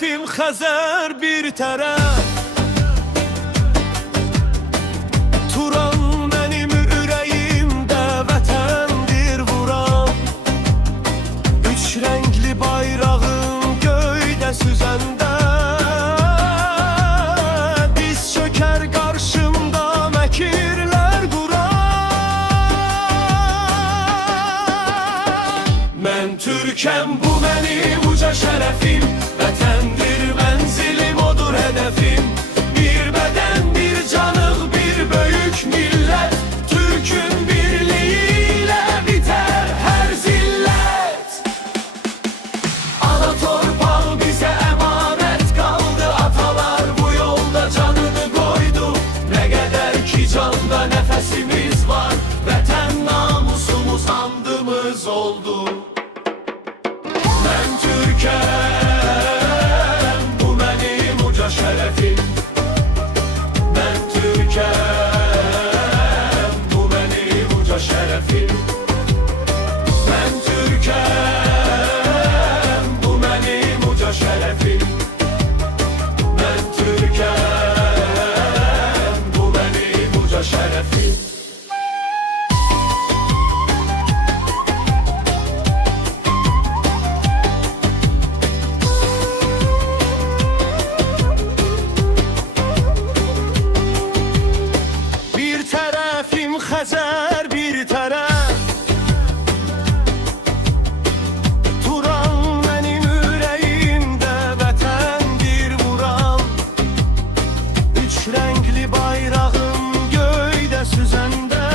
şərəfim Xəzər bir tərəf, Turan mənim ürəyimdə vətəndir vuran. Üç rəngli bayrağım göydə süzəndə, diz çökər qarşımda məkirlər quran. Mən Türkəm, bu mənim uca şərəfim, vətəndir mənzilim, odur hədəfim. Bir bədən, bir canıq, bir böyük millət, Türkün birliyi ilə bitər hər zillət. Ana torpaq bizə əmanət qaldı, atalar bu yolda canını qoydu. Nə qədər ki canda nəfəsimiz var, vətən namusumuz andımız oldu. Mən Türkəm, bu mənim uca şərəfim. Mən Türkəm, bu mənim uca şərəfim. Mən Türkəm, bu mənim uca şərəfim. Mən Türkəm, bu mənim uca şərəfim. Bir tərəfim Xəzər, bir tərəf, Turan mənim ürəyimdə vətəndir vuran. Üç rəngli bayrağım göydə süzəndə,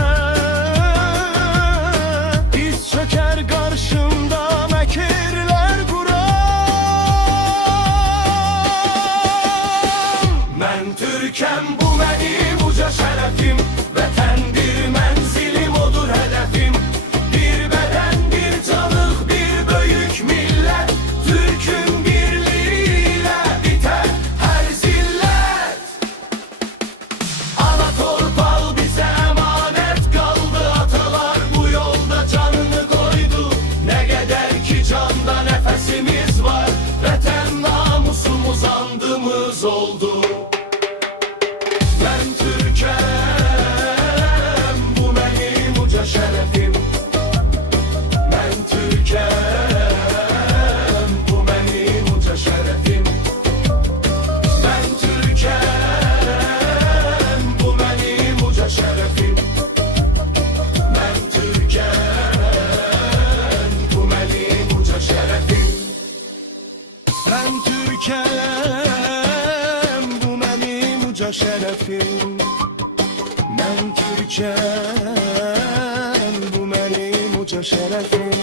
diz çökər qarşımda məkirlər quran. Mən Türkəm, bu mənim uca şərəfim, vətəndir mənzilim, odur hədəfim. Bir bədən, bir canıq, bir böyük millət, Türkün birliyi ilə bitər hər zillət. Ana torpaq bizə əmanət qaldı, atalar bu yolda canını qoydu. Nə qədər ki canda nəfəsimiz var, vətən namusumuz andımız oldu. Mən Türkəm, bu mənim uca şərəfim. Mən Türkəm, bu mənim uca şərəfim. Mən Türkəm, bu mənim uca şərəfim. Mən Türkəm, bu mənim uca şərəfim. Mən Türkəm, bu mənim uca şərəfim. Mən Türkəm, bu mənim uca şərəfim.